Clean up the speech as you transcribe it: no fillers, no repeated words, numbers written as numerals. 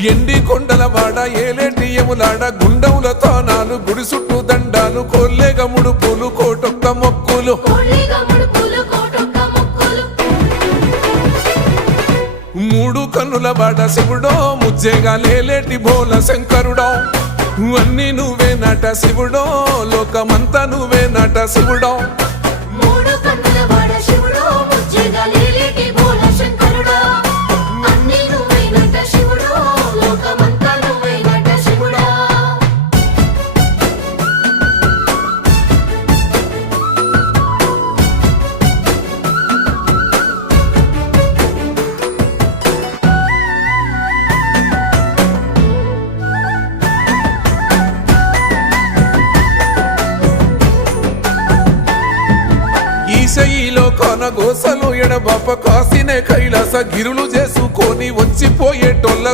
ఎండి కొండల వాడ ఏలేటి యములాడ గుండముల తానాలు గుడి చుట్టూ దండాలు కొల్లేగ ముడుపులు కోటొక్క మొక్కులు మూడు కన్నుల వాడ శివుడో ముజ్జేగా లేలేటి బోల శంకరుడో అన్ని నువ్వే నట శివుడో లోకమంతా నువ్వే నట శివుడో ఈశయిలో కొనగోసలు ఎడబాప కాసినే కైలాస గిరులు చేసుకొని వచ్చిపోయేటోళ్ళ